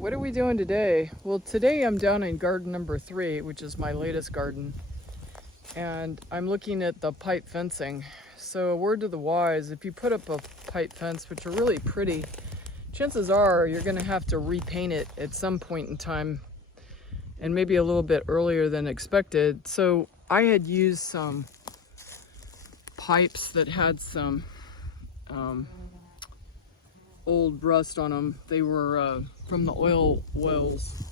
What are we doing today? Well, today I'm down in garden number 3, which is my latest garden, and I'm looking at the pipe fencing. So a word to the wise, if you put up a pipe fence, which are really pretty, chances are you're going to have to repaint it at some point in time, and maybe a little bit earlier than expected. So I had used some pipes that had some old rust on them. They were from the oil wells,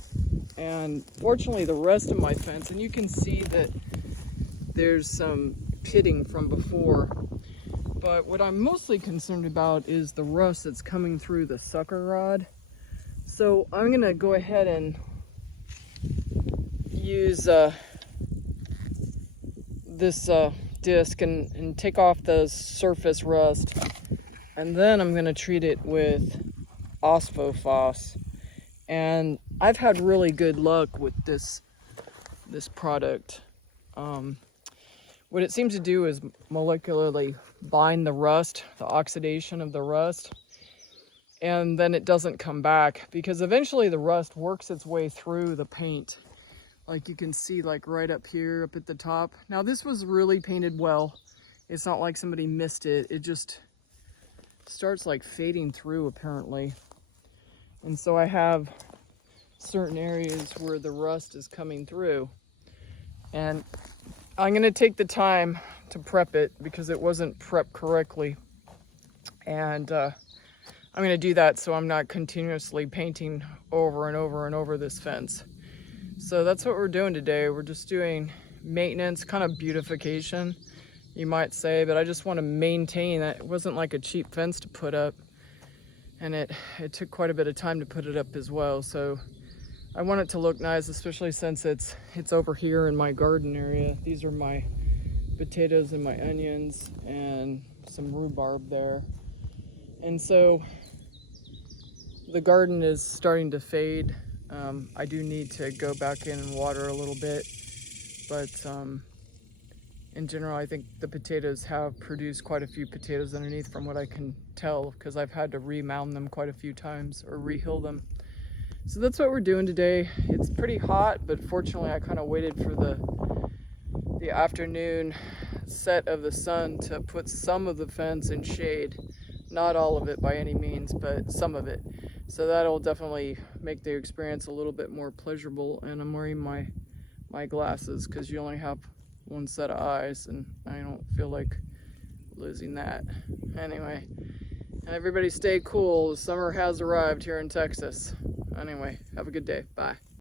and fortunately the rest of my fence, and you can see that there's some pitting from before, but what I'm mostly concerned about is the rust that's coming through the sucker rod. So I'm gonna go ahead and use this disc and take off the surface rust, and then I'm gonna treat it with Osphos. And I've had really good luck with this product. What it seems to do is molecularly bind the rust, the oxidation of the rust, and then it doesn't come back, because eventually the rust works its way through the paint. Like you can see, like right up here, up at the top. Now this was really painted well. It's not like somebody missed it. It just starts like fading through apparently. And so I have certain areas where the rust is coming through. And I'm gonna take the time to prep it because it wasn't prepped correctly. And I'm gonna do that so I'm not continuously painting over and over and over this fence. So that's what we're doing today. We're just doing maintenance, kind of beautification, you might say, but I just want to maintain that. It wasn't like a cheap fence to put up, and it took quite a bit of time to put it up as well. So I want it to look nice, especially since it's over here in my garden area. These are my potatoes and my onions and some rhubarb there. And so the garden is starting to fade. I do need to go back in and water a little bit, but in general, I think the potatoes have produced quite a few potatoes underneath from what I can tell, because I've had to remound them quite a few times or rehill them. So that's what we're doing today. It's pretty hot, but fortunately I kind of waited for the afternoon set of the sun to put some of the fence in shade. Not all of it by any means, but some of it. So that'll definitely make the experience a little bit more pleasurable. And I'm wearing my glasses because you only have one set of eyes, and I don't feel like losing that. Anyway, everybody stay cool. Summer has arrived here in Texas. Anyway, have a good day. Bye.